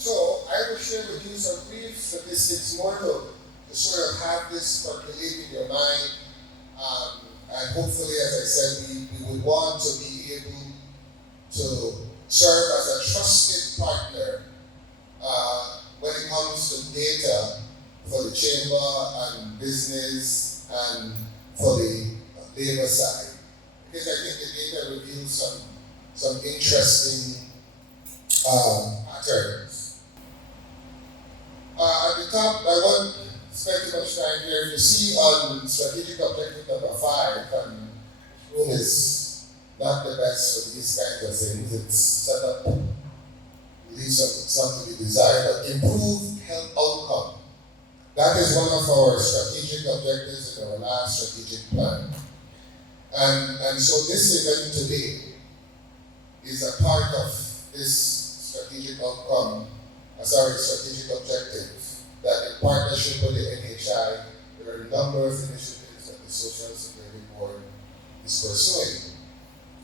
So I will share with you some brief statistics more to sort of have this percolate in your mind. And hopefully, as I said, we would want to be able to serve as a trusted partner when it comes to data for the chamber and business and for the labor side. Because I think the data reveals some interesting patterns. At the top, I won't spend too much time here. If you see on strategic objective number 5, and room is not the best for these kinds of things. It's set up, leaves some to be desired, but improved health outcome. That is one of our strategic objectives in our last strategic plan. And so this event today is a part of this strategic outcome, strategic objective, that in partnership with the NHI, there are a number of initiatives that the Social Security Board is pursuing.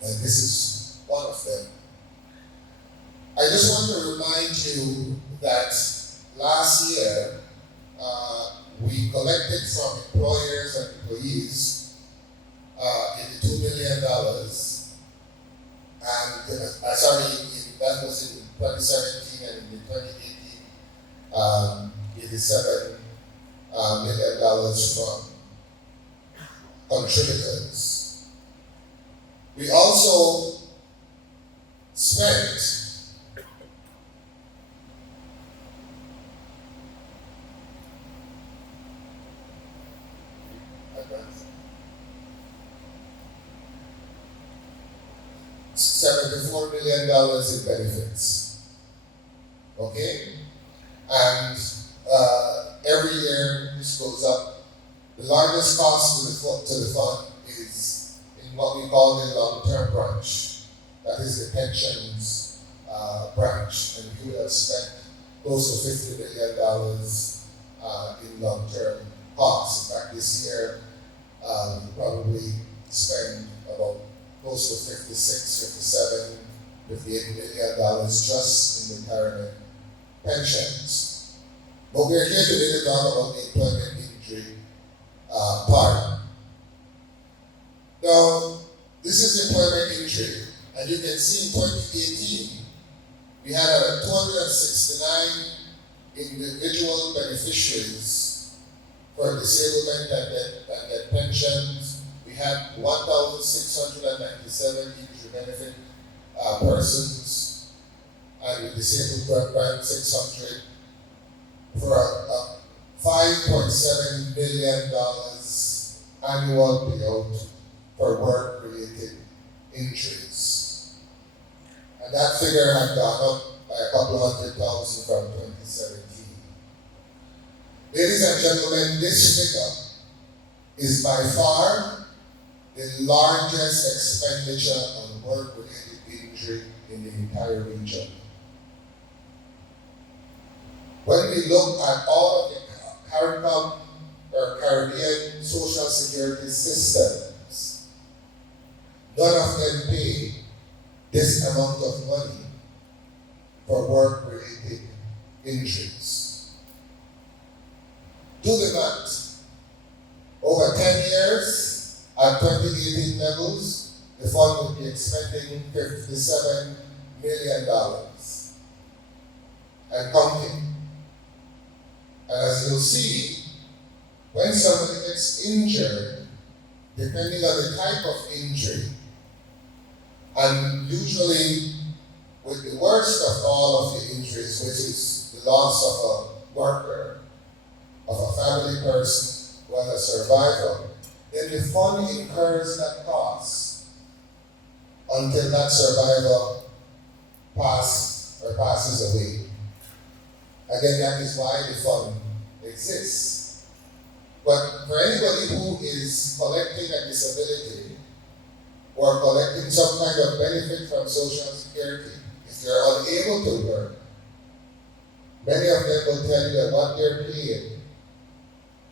And this is one of them. I just want to remind you that last year, we collected from employers and employees $82 million. And that was in 2017, and in 2018, $87 million from contributors. We also spent $74 million in benefits. Okay? And every year this goes up. The largest cost to the fund is in what we call the long-term branch. That is the pensions branch. And we would have spent close to $50 million in long-term costs. In fact, this year we probably spend about close to $56, $57, $58 million just in the retirement pensions. But we're here today to talk about the employment injury part. Now, this is employment injury, and you can see in 2018, we had 269 individual beneficiaries for disablement and their pensions. We had 1,697 injury benefit persons, and with disabled program 600 for $5.7 million annual payout for work-related injuries. And that figure had gone up by a couple $100,000 from 2017. Ladies and gentlemen, this figure is by far the largest expenditure on work-related injury in the entire region. When we look at all of the Caribbean social security systems, none of them pay this amount of money for work-related injuries. Do the math. Over 10 years, at 2018 levels, the fund would be expending $57 million and counting. And as you'll see, when somebody gets injured, depending on the type of injury, and usually with the worst of all of the injuries, which is the loss of a worker, of a family person who has a survivor, then the fund incurs that cost until that survivor passes away. Again, that is why the fund exists. But for anybody who is collecting a disability or collecting some kind of benefit from Social Security, if they're unable to work, many of them will tell you that what they're paying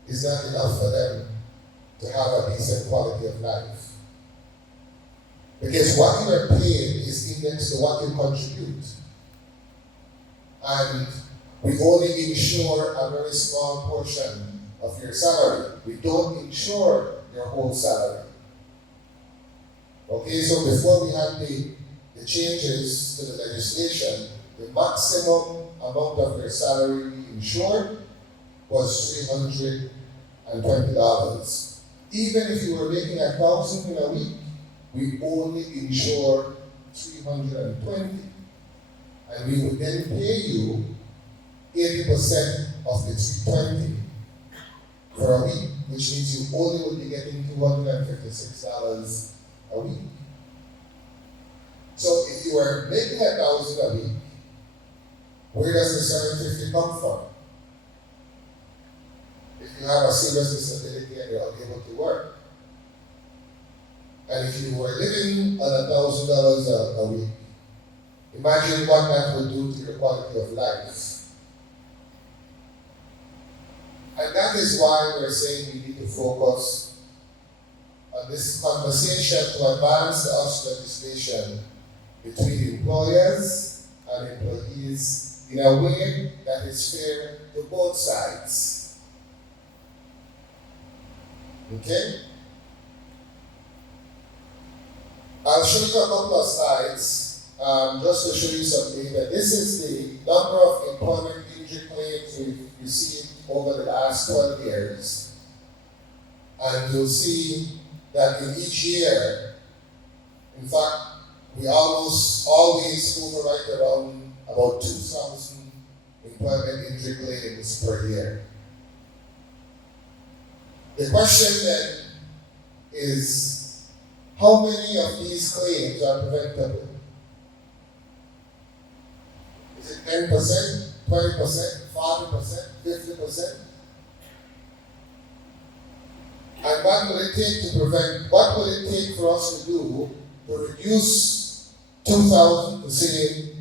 is not enough for them to have a decent quality of life. Because what you are paid is indexed to what you contribute. And we only insure a very small portion of your salary. We don't insure your whole salary. Okay, so before we had the changes to the legislation, the maximum amount of your salary we insured was $320. Even if you were making $1,000 in a week, we only insure $320. And we would then pay you 80% of the $320 for a week, which means you only would be getting $256 a week. So if you are making $1,000 a week, where does the $750 come from? If you have a serious disability and you're unable to work, and if you were living on $1,000 a week, imagine what that would do to your quality of life. And that is why we're saying we need to focus on this conversation to advance the OSH legislation between employers and employees in a way that is fair to both sides. Okay? I'll show you a couple of slides just to show you some data. This is the number of employment injury claims we've received over the last 12 years. And you'll see that in each year, in fact, we almost always overwrite around about 2,000 employment injury claims per year. The question then is, how many of these claims are preventable? Is it 10%, 20%, 40%, 50%? And what will it take to prevent, what will it take for us to do to reduce 2,000 to say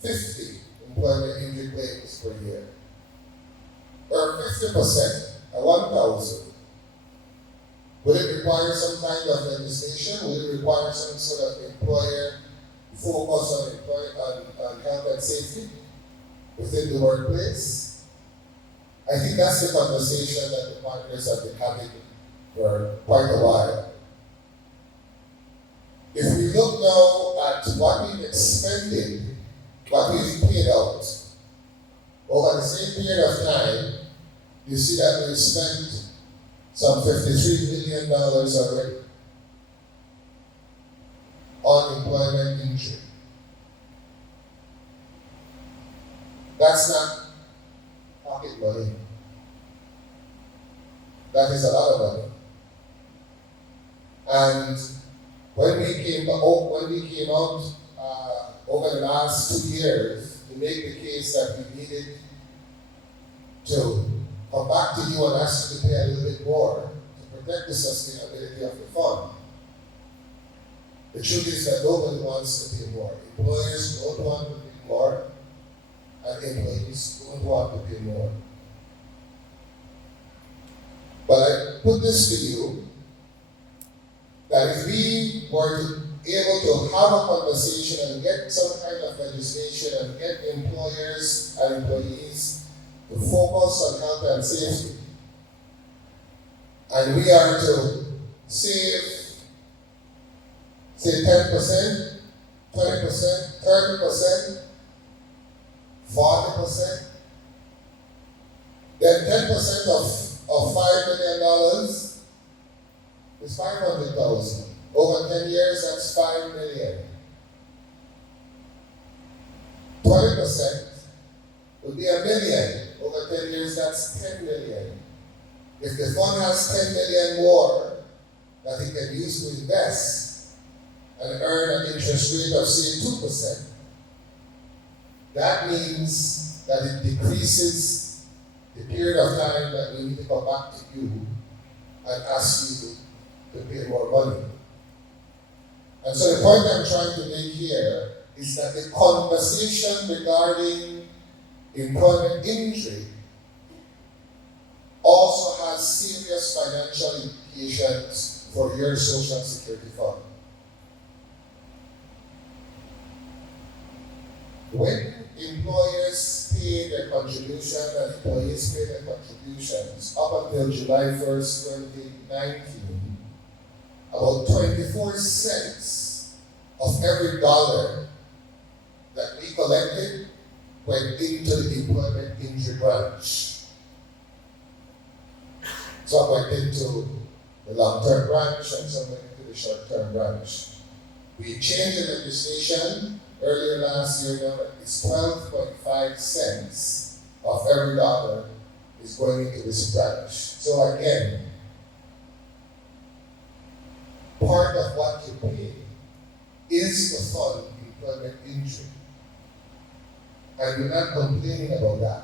50 employment injury claims per year? Or 50%, 1,000. Will it require some kind of legislation? Will it require some sort of employer focus on health and safety within the workplace? I think that's the conversation that the partners have been having for quite a while. If we look now at what we've expended, what we've paid out, over the same period of time, you see that we've spent some $53 million already on employment injury. That's not pocket money. That is a lot of money. And when we came out over the last 2 years to make the case that we needed to come back to you and ask you to pay a little bit more to protect the sustainability of the fund, the truth is that nobody wants to pay more. Employers don't want to pay more, and employees don't want to pay more. But I put this to you, that if we were able to have a conversation and get some kind of legislation and get employers and employees to focus on health and safety, and we are to save, say 10%, 20%, 30%, 40%, then 10% of $5 million is 500,000. Over 10 years, that's 5 million. 20% would be $1 million. Over 10 years, that's 10 million. If the fund has 10 million more that it can use to invest and earn an interest rate of say 2%, that means that it decreases the period of time that we need to come back to you and ask you to pay more money. And so the point I'm trying to make here is that the conversation regarding employment injury also has serious financial implications for your Social Security fund. When employers pay their contribution and employees pay their contributions up until July 1st, 2019, about 24 cents of every dollar that we collected went into the employment injury branch. Some went into the long-term branch and some went into the short-term branch. We changed the legislation earlier last year now that it's 12.5 cents of every dollar is going into this branch. So again, part of what you pay is to fund employment injury. And we're not complaining about that.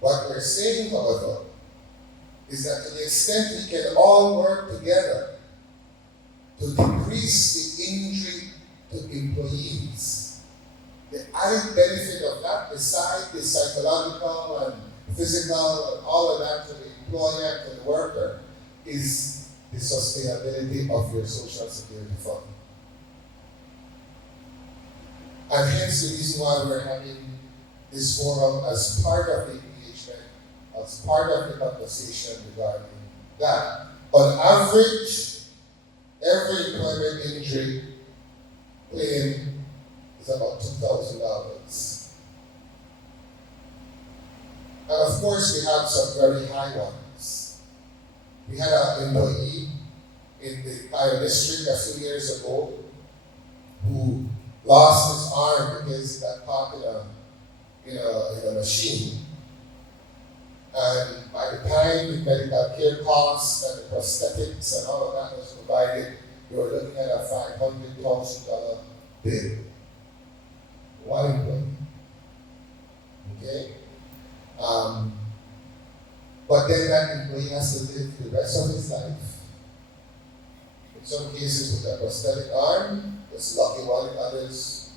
What we're saying, however, is that to the extent we can all work together to decrease the injury to employees, the added benefit of that, besides the psychological and physical and all of that to the employer and to the worker, is the sustainability of your social security fund. And hence the reason why we're having this forum as part of the engagement, as part of the conversation regarding that. On average, every employment injury claim is about $2,000. And of course, we have some very high ones. We had an employee in the Tire District a few years ago who lost his arm because he got caught in a machine. And by the time the medical care costs and the prosthetics and all of that was provided, you were looking at a $500,000 bill. One employee. Okay? But then that employee has to live the rest of his life. In some cases with a prosthetic arm, it's lucky one, in others,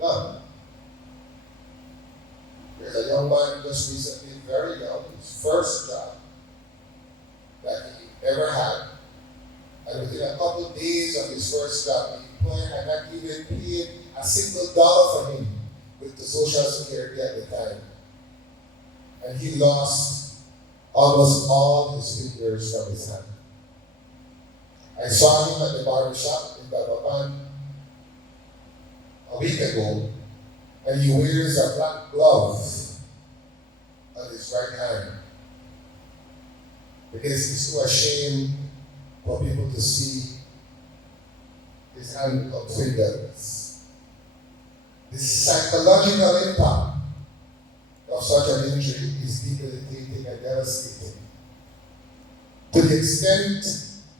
none. There's a young man just recently, very young, his first job that he ever had. And within a couple of days of his first job, the employer had not even paid a single dollar for him with the Social Security at the time. And he lost almost all his fingers from his hand. I saw him at the barber shop in Babapan a week ago, and he wears a black glove on his right hand because he's too ashamed for people to see his hand without fingers. The psychological impact of such an injury is debilitating and devastating. To the extent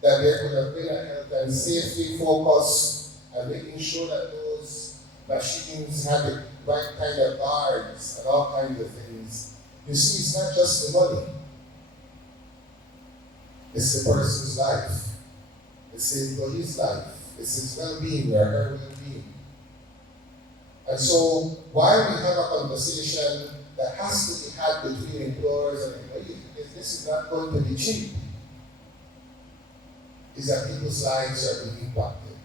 that there could have been a health and safety focus and making sure that those machines had the right kind of guards and all kinds of things. You see, it's not just the money. It's the person's life. It's the employee's life. It's his well-being or her well-being. And so, while we have a conversation that has to be had between employers and employees, because this is not going to be cheap, is that people's lives are being impacted.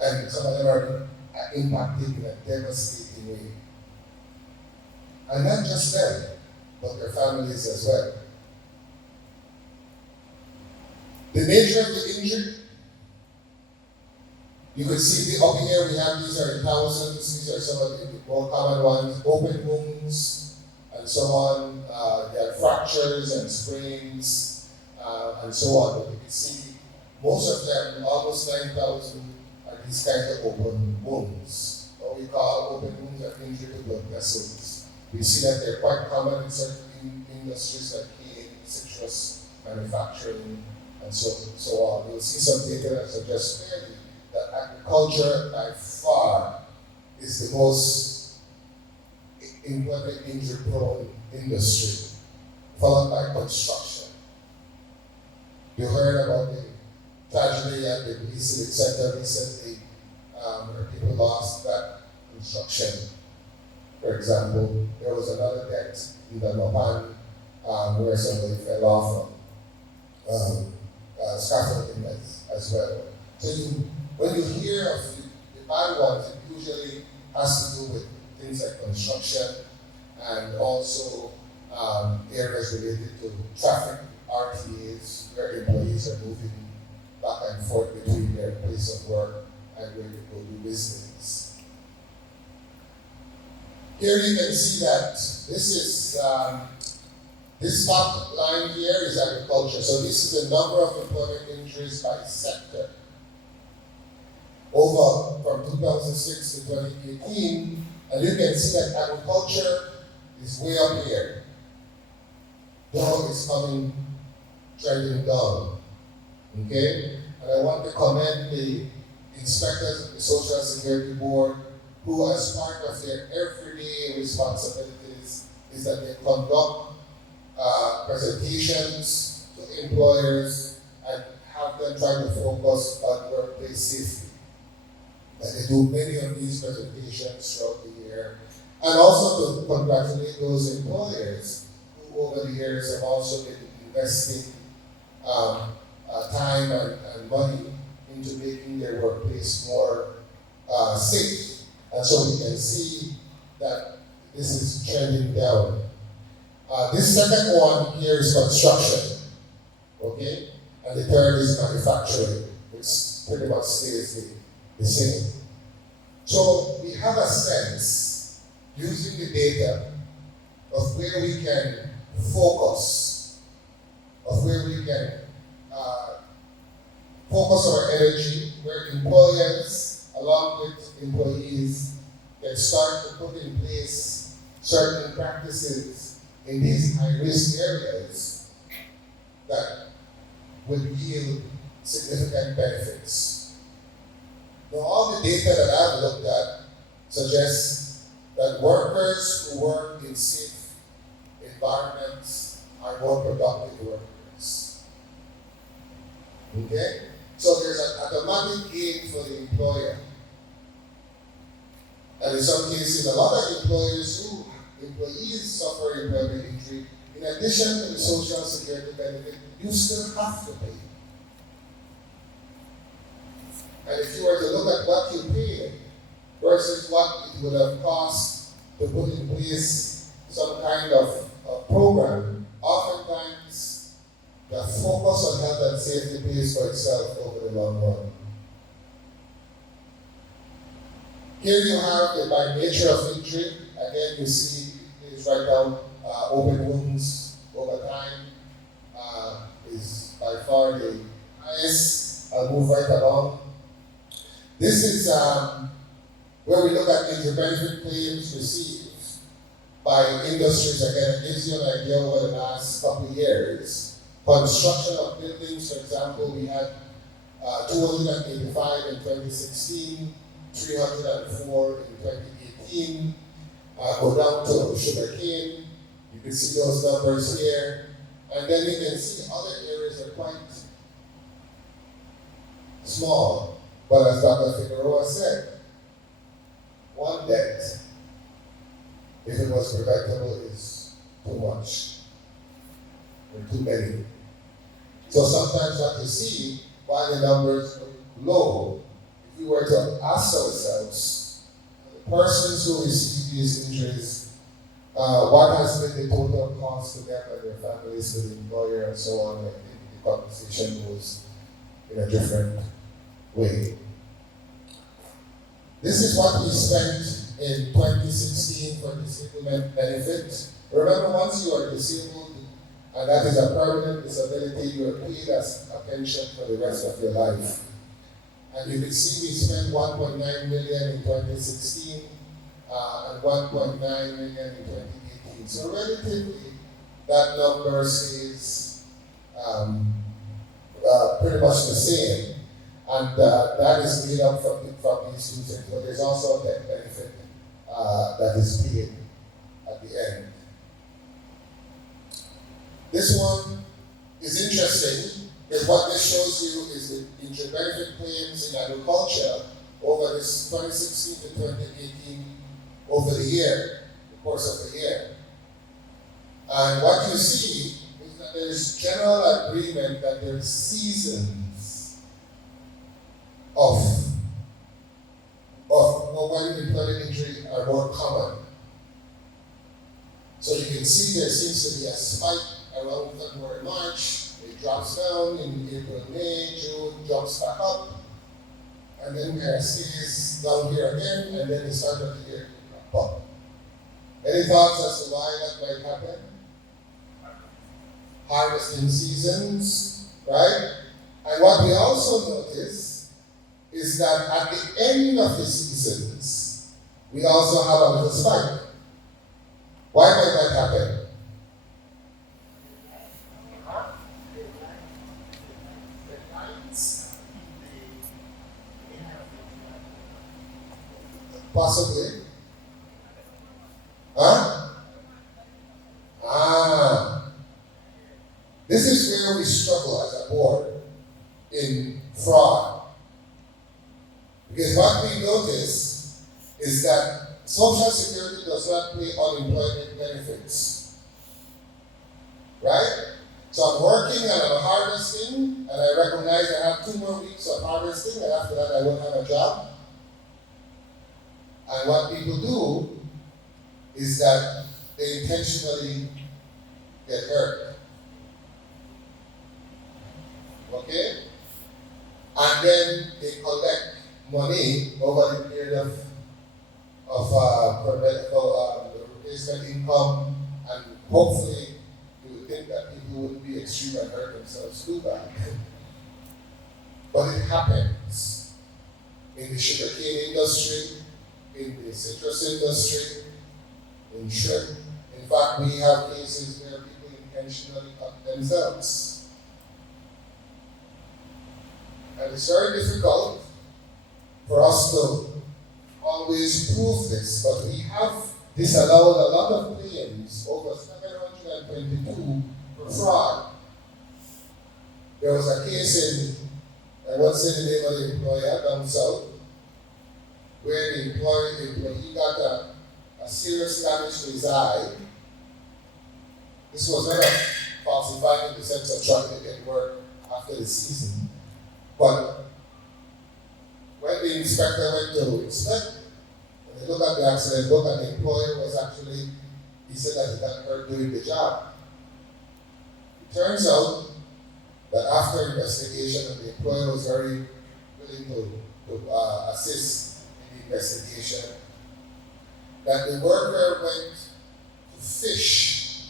And some of them are impacted in a devastating way. And not just them, but their families as well. The nature of the injury, you could see up here we have, these are thousands, these are some of the more common ones, open wounds and so on. There are fractures and sprains and so on. But you can see most of them, almost 9,000, are these kinds of open wounds. What we call open wounds are injury to blood vessels. We see that they're quite common in certain industries like cane, citrus manufacturing, and so on. You'll see some data that suggests clearly that agriculture by far is the most employment injury prone industry, followed by construction. You heard about the tragedy at the Civic Center recently, where people lost that construction. For example, there was another death in the Mapan where somebody fell off from scaffolding as well. So when you hear of the bad ones, it usually has to do with things like construction and also areas related to traffic, RTAs, where employees are moving back and forth between their place of work and where they go do business. Here you can see that this top line here is agriculture. So this is the number of employment injuries by sector over from 2006 to 2018, and you can see that agriculture is way up here. Down is coming, trending down. Okay? And I want to commend the inspectors of the Social Security Board, who as part of their everyday responsibilities is that they conduct presentations to employers and have them try to focus on workplace safety. And they do many of these presentations throughout the year. And also to congratulate those employers who over the years have also been investing time and money into making their workplace more safe. And so you can see that this is trending down. This second one here is construction, okay? And the third is manufacturing, which pretty much stays the same. So we have a sense, using the data, of where we can focus, of where we can focus our energy, where employers, along with employees, can start to put in place certain practices in these high-risk areas that will yield significant benefits. Now, all the data that I've looked at suggests that workers who work in safe environments are more productive workers. Okay? So there's an automatic gain for the employer. And in some cases, a lot of employees suffer employment injury. In addition to the social security benefit, you still have to pay. And if you were to look at what you pay versus what it would have cost to put in place some kind of program, oftentimes the focus on health and safety pays for itself over the long run. Here you have the by nature of injury. Again, you see it's right down open wounds over time is by far the highest. I'll move right along. This is where we look at injury benefit claims received by industries. Again, it gives you an idea over the last couple of years. Construction of buildings, for example, we had 285 in 2016, 304 in 2018. Go down to sugarcane. You can see those numbers here. And then you can see other areas are quite small. But as Dr. Figueroa said, one death, if it was preventable, is too much or too many. So sometimes what you see, while the numbers look low, if we were to ask ourselves, the persons who receive these injuries, what has been the total cost to them and their families, to the employer, and so on, I think the conversation goes in a different way. This is what we spent in 2016 for disablement benefit. Remember, once you are disabled, and that is a permanent disability, you are paid as a pension for the rest of your life. And you can see we spent 1.9 million in 2016 and 1.9 million in 2018. So relatively, that number stays pretty much the same. And that is made up from these two things. But there's also a death benefit that is paid at the end. This one is interesting, because what this shows you is the injury benefit claims in agriculture over this 2016 to 2018 over the year, the course of the year. And what you see is that there is general agreement that there are seasons of about when employment injury are more common. So you can see there seems to be a spike around February, March. It drops down in April, May, June, jumps back up, and then kind of stays down here again, and then it starts to get up. Any thoughts as to why that might happen? Harvesting seasons, right? And what we also notice is that at the end of the seasons, we also have a little spike. Why might that happen? Possibly. Huh? This is where we struggle as a board in fraud. Because what we notice is that Social Security does not pay unemployment benefits. Right? So I'm working and I'm harvesting, and I recognize I have 2 more weeks of harvesting, and after that I won't have a job. And what people do is that they intentionally get hurt. Okay? And then they collect money over the period of replacement income, and hopefully you would think that people wouldn't be extreme and hurt themselves too bad. But it happens in the sugarcane industry, in the citrus industry, in shrimp. In fact, we have cases where people intentionally cut themselves. And it's very difficult for us to always prove this, but we have disallowed a lot of claims, over 722, for fraud. There was a case I won't say the name of the employer down south, where the employee got a serious damage to his eye. This was not falsifying in the sense of trying to get work after the season. But when the inspector went to inspect, when they looked at the accident book, and the employer was actually, he said that he got hurt doing the job. It turns out that after investigation, the employer was very willing to assist in the investigation, that the worker went to fish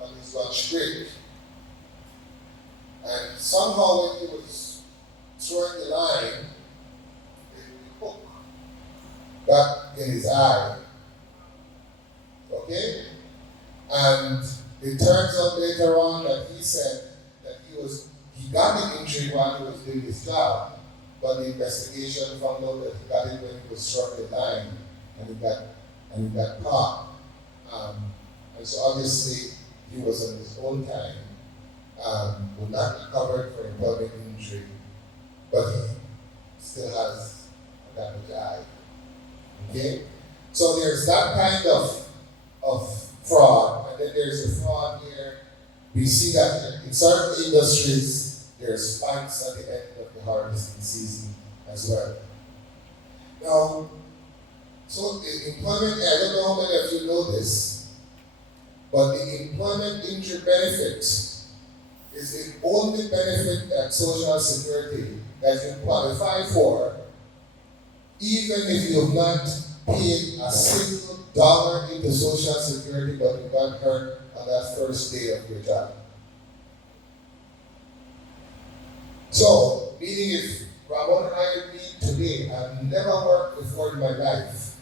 on his lunch break. And somehow when he was throwing the line, the hook got in his eye. Okay? And it turns out later on that he said that he got the injury while he was doing his job, but the investigation found out that he got it when he was struck the line, and he got caught. And so obviously he was on his own time, will not be covered for employment injury, but he still has a damaged eye. Okay? So there's that kind of fraud, and then there's the fraud here. We see that in certain industries, there's spikes at the end of the harvesting season as well. Now, so the employment, I don't know how many of you know this, but the employment injury benefit is the only benefit at Social Security that you qualify for, even if you have not paid a single dollar into Social Security, but you got hurt on that first day of your job. So, meaning if Ramon hired me today, I've never worked before in my life,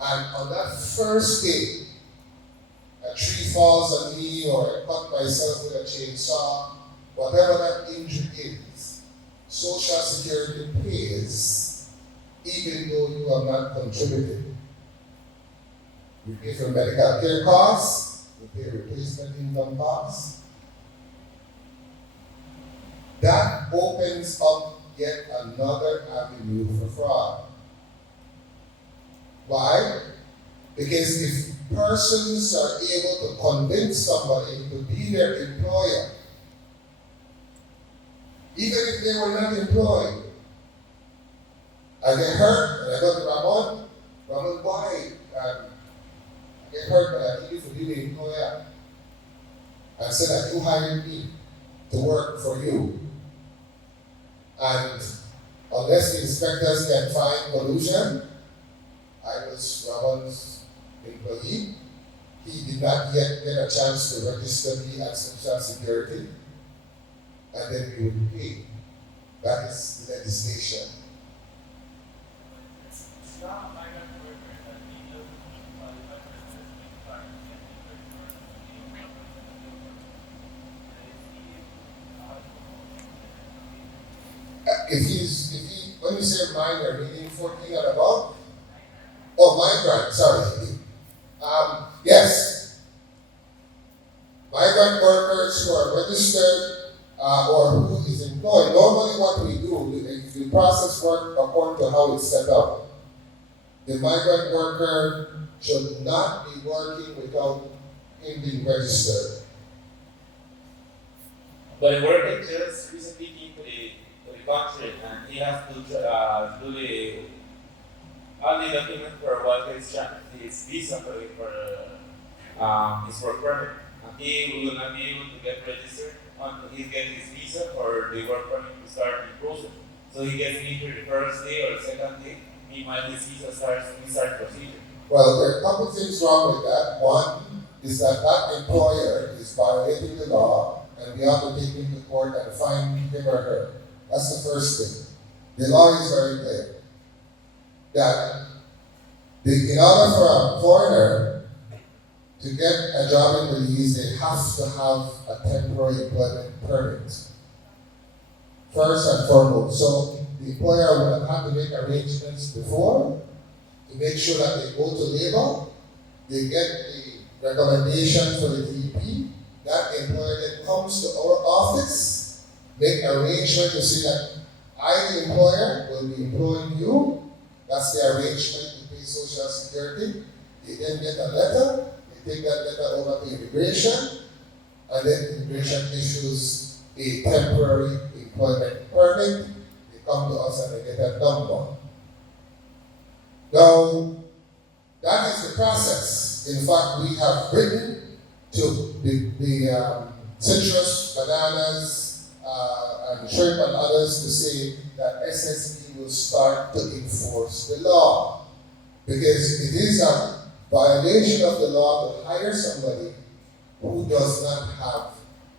and on that first day, a tree falls on me, or I cut myself with a chainsaw, whatever that injury is, Social Security pays, even though you have not contributed. We pay for medical care costs, we pay replacement income costs. That opens up yet another avenue for fraud. Why? Because if persons are able to convince somebody to be their employer, even if they were not employed, I get hurt, and I go to Ramon, why? I get hurt, but I need you for being an employer. I said that you hired me to work for you. And unless the inspectors can find collusion, I was Ramon's employee. He did not yet get a chance to register me at Social Security, and then we would pay. That is legislation. When you say minor, meaning 14 and above? Oh, migrant, sorry. Yes. Migrant workers who are registered or who is employed. Normally what we do, if the process work according to how it's set up, the migrant worker should not be working without him being registered. But the worker just recently came to the country and he has to do all the document for what his visa for his work permit. And he will not be able to get registered until he gets his visa for the work permit to start the process. So he gets either the first day or the second day, meanwhile his visa restart procedure. Well, there are a couple things wrong with that. One is that employer is violating the law and we have to take him to court and fine him or her. That's the first thing. The law is very clear that in order for a foreigner to get a job in Belize, they have to have a temporary employment permit. First and foremost. So the employer will have to make arrangements before to make sure that they go to labor, they get the recommendation for the TP, that employer then comes to our office, make arrangement to say that I, the employer, will be employing you. That's the arrangement to pay Social Security. They then get a letter, they take that letter over to immigration, and then immigration issues a temporary employment permit. They come to us and they get a number. Now, that is the process. In fact, we have written to the citrus, bananas, and shrimp and others to say that SSB will start to enforce the law. Because it is a violation of the law to hire somebody who does not have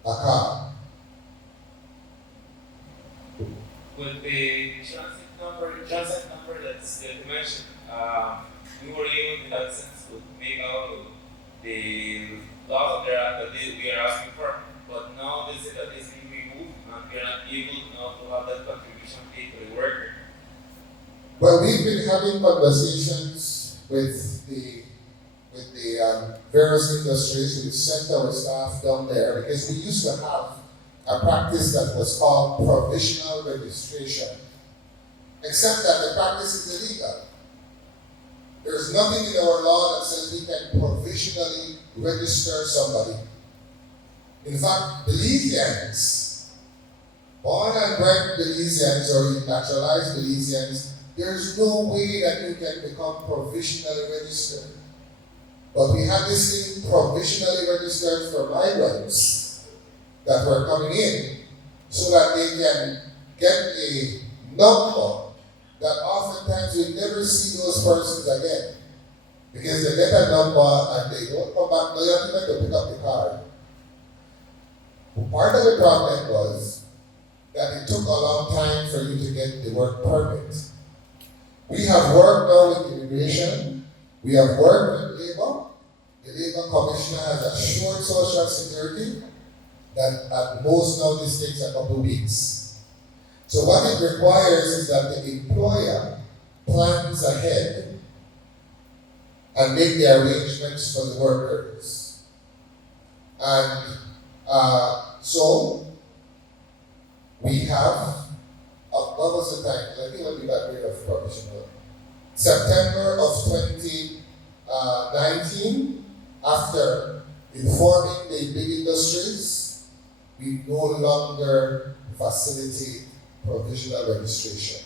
a car. With the transit number that's you mentioned, we were able in that sense to make out the laws that we are asking for, but now they say that it's being removed and we are not able now to have that contribution paid to the worker. Well, we've been having conversations with the various industries. We've sent our staff down there because we used to have a practice that was called provisional registration, except that the practice is illegal. There's nothing in our law that says we can provisionally register somebody. In fact, Belizeans, born and bred Belizeans or naturalized Belizeans, there's no way that you can become provisionally registered. But we have this thing provisionally registered for migrants that were coming in so that they can get a number that oftentimes we never see those persons again. Because they get a number and they don't come back, no, you have to pick up the card. Part of the problem was that it took a long time for you to get the work permit. We have worked now with immigration, we have worked with labor. The Labor Commissioner has assured Social Security that at most now this takes a couple of weeks. So what it requires is that the employer plans ahead and make the arrangements for the workers. And so we have, what was the time? I think when we got rid of provisional. September of 2019, after informing the big industries, we no longer facilitate provisional registration.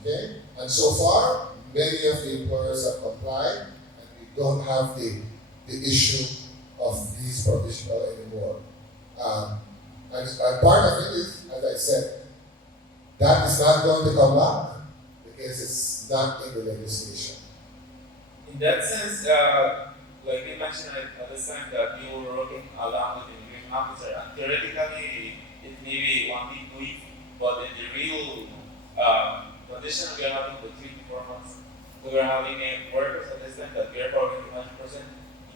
Okay? And so far, many of the employers have complied, and we don't have the issue of these provisional anymore. And part of it is, as I said, that is not going to come back because it's not in the legislation. In that sense, like you mentioned at this time that you were working along with the immigration officer, and theoretically it may be 1 week, 2 weeks, but in the real condition we are having the 3 to 4 months. We are having workers at this time that we are covering 100%.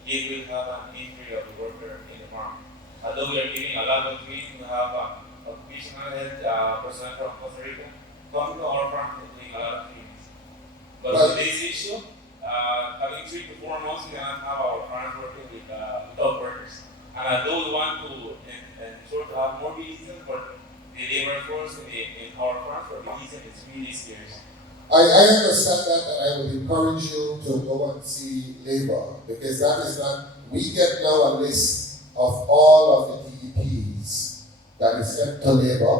Indeed, we have an entry of the worker in the farm. Although we are giving a lot of training, we have occupational health personnel from Costa Rica coming to our farm and doing a lot of trainings. But today's issue, having 3 to 4 months, we cannot have our farms working without workers. And although we want to ensure to have more visitors, but the labor force in our farms for visitors is really scarce. I understand that, and I would encourage you to go and see labor, because that is not, we get now a list of all of the TEPs that is sent to labor,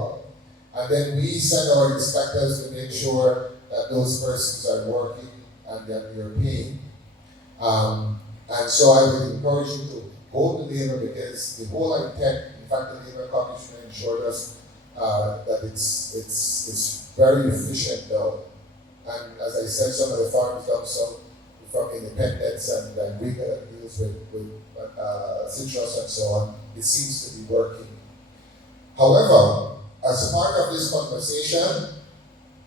and then we send our inspectors to make sure that those persons are working and that we are paying. And so I would encourage you to go to labor, because the whole intent, in fact, the labor commissioner assured us that it's very efficient now. And as I said, some of the farms down south from Independence and Riga that deals with citrus and so on, it seems to be working. However, as part of this conversation,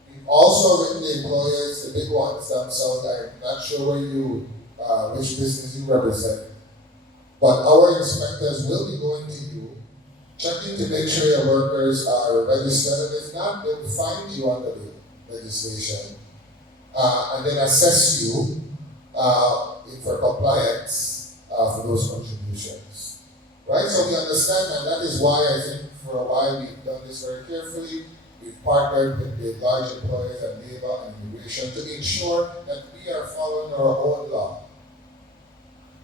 we've also written the employers, the big ones down south. I'm not sure which business you represent, but our inspectors will be going to you, checking to make sure your workers are registered, and if not, they will find you under the legislation. And then assess you for compliance for those contributions. Right? So we understand, and that is why I think for a while we've done this very carefully. We've partnered with the large employers and labor and immigration to ensure that we are following our own law.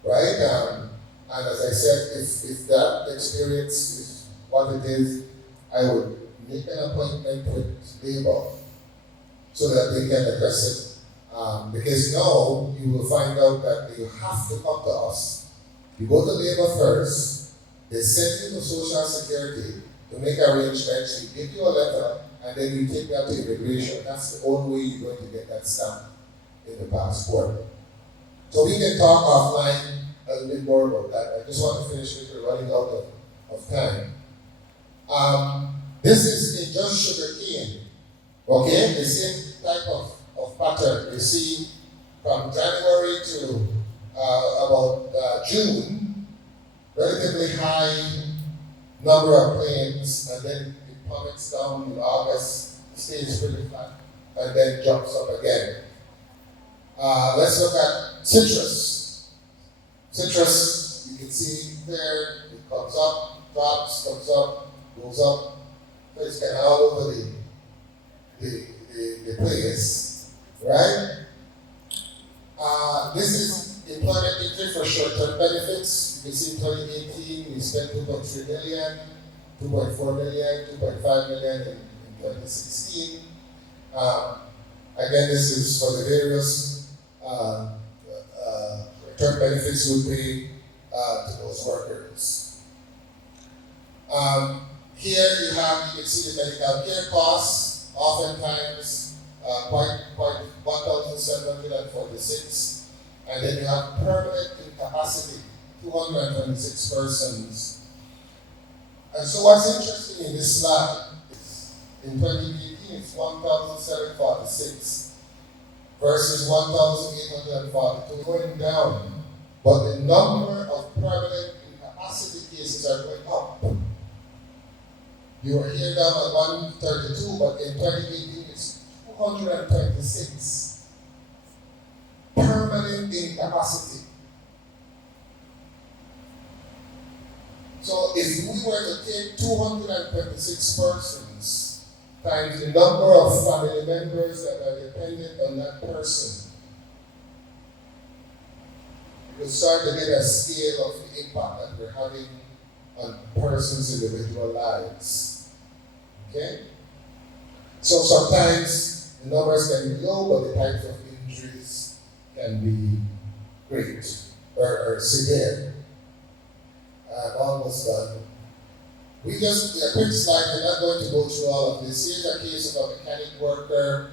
Right? And as I said, if that experience is what it is, I would make an appointment with labor so that they can address it. Because now you will find out that you have to come to us. You go to labor first, they send you to Social Security to make arrangements, they give you a letter, and then you take that to immigration. That's the only way you're going to get that stamp in the passport. So we can talk offline a little bit more about that. I just want to finish because we're running out of time. This is in just sugar cane. Okay, the same type of pattern you see from January to about June, relatively high number of claims, and then it plummets down in August, stays pretty flat, and then jumps up again. Let's look at citrus. Citrus, you can see there, it comes up, drops, comes up, goes up. So it's kind of all over the place, right? This is employment entry for short-term benefits. You can see in 2018, we spent 2.3 million, 2.4 million, 2.5 million in 2016. Again, this is for the various term benefits we pay to those workers. Here you can see the medical care costs, oftentimes quite 1,746, and then you have permanent incapacity, 226 persons. And so what's interesting in this slide is in 2018 it's 1,746 versus 1,842, going down, but the number of permanent incapacity cases are going up. You were here down at 132, but in 2018 it's 226. Permanent incapacity. So if we were to take 226 persons times the number of family members that are dependent on that person, you will start to get a scale of the impact that we're having on persons' individual lives. Okay? So sometimes The numbers can be low, but the types of injuries can be great or severe. I'm almost done. A quick slide, we're not going to go through all of this. Here's a case of a mechanic worker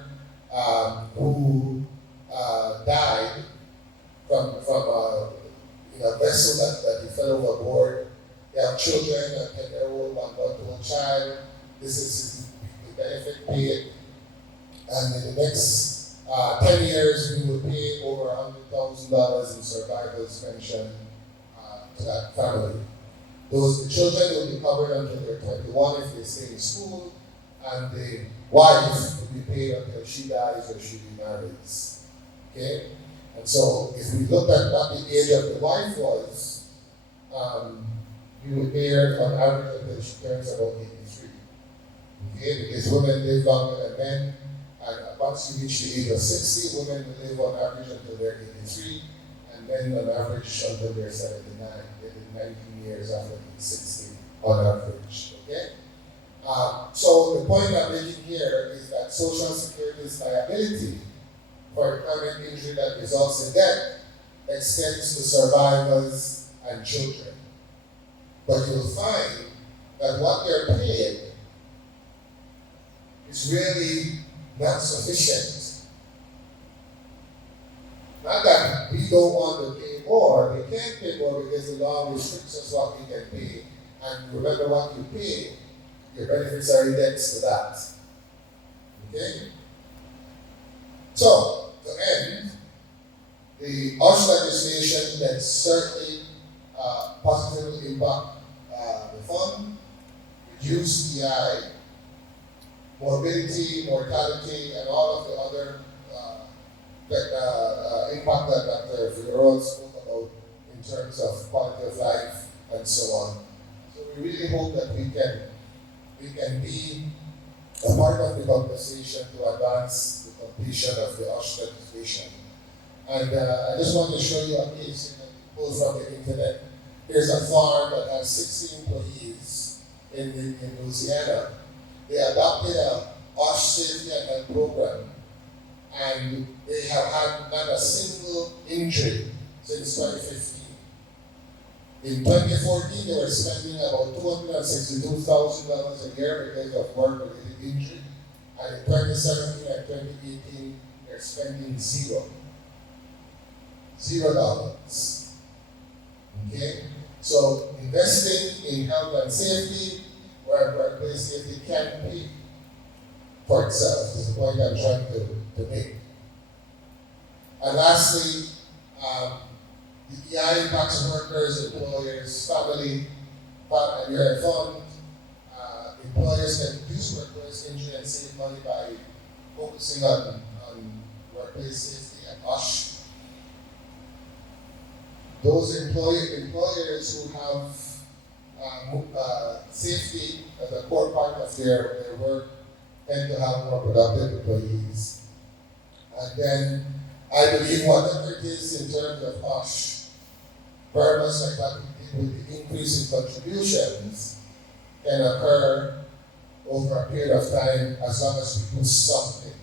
who died from a vessel that he fell overboard. They have children, a 10-year-old, 1-month-old child. This is his benefit paid. And in the next 10 years, we will pay over $100,000 in survivor's pension to that family. The children will be covered until they're 21 if they stay in school, and the wife will be paid until she dies or she remarries. Okay? And so if we look at what the age of the wife was, we will pay her on average until she turns about 83. Okay? Because women live longer than men, and once you reach the age of 60, women will live on average until they're 83, and men on average until they're 79. They live 19 years after 60 on average. Okay? So the point I'm making here is that Social Security's liability for employment injury that results in death extends to survivors and children. But you'll find that what they're paid is really not sufficient. Not that we don't want to pay more, we can't pay more because the law restricts us what we can pay. And remember, what you pay, your benefits are indexed to that. Okay? So, to end, the OSH legislation that certainly positively impact the fund, reduce DI, morbidity, mortality, and all of the other impact that Dr. Figueroa spoke about in terms of quality of life and so on. So we really hope that we can be a part of the conversation to advance the completion of the OSH legislation. And I just want to show you a case that we pulled from the internet. There's a farm that has 60 employees in Louisiana. They adopted a OSH safety and health program, and they have had not a single injury since 2015. In 2014, they were spending about $262,000 a year because of work-related injury, and in 2017 and 2018, they're spending $0. Okay? So investing in health and safety, where workplace safety can pay for itself, is the point I'm trying to make. And lastly, the EI impacts workers, employers, family, and your fund. Employers can reduce workplace injury and save money by focusing on workplace safety and OSH. Those employers who have safety as a core part of their work tend to have more productive employees. And then I believe whatever it is in terms of OSH, very much like what we did with the increase in contributions, can occur over a period of time as long as we do something.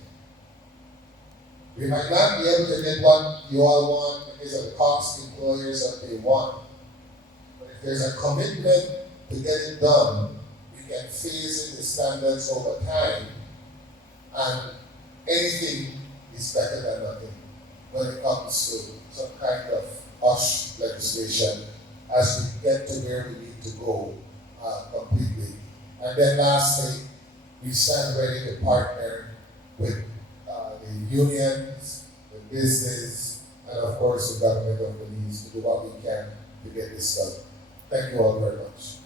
We might not be able to get what you all want because of the cost employers that they want. But if there's a commitment to get it done, we can phase in the standards over time, and anything is better than nothing when it comes to some kind of OSH legislation as we get to where we need to go completely. And then lastly, we stand ready to partner with the unions, the business, and of course the government of Belize to do what we can to get this done. Thank you all very much.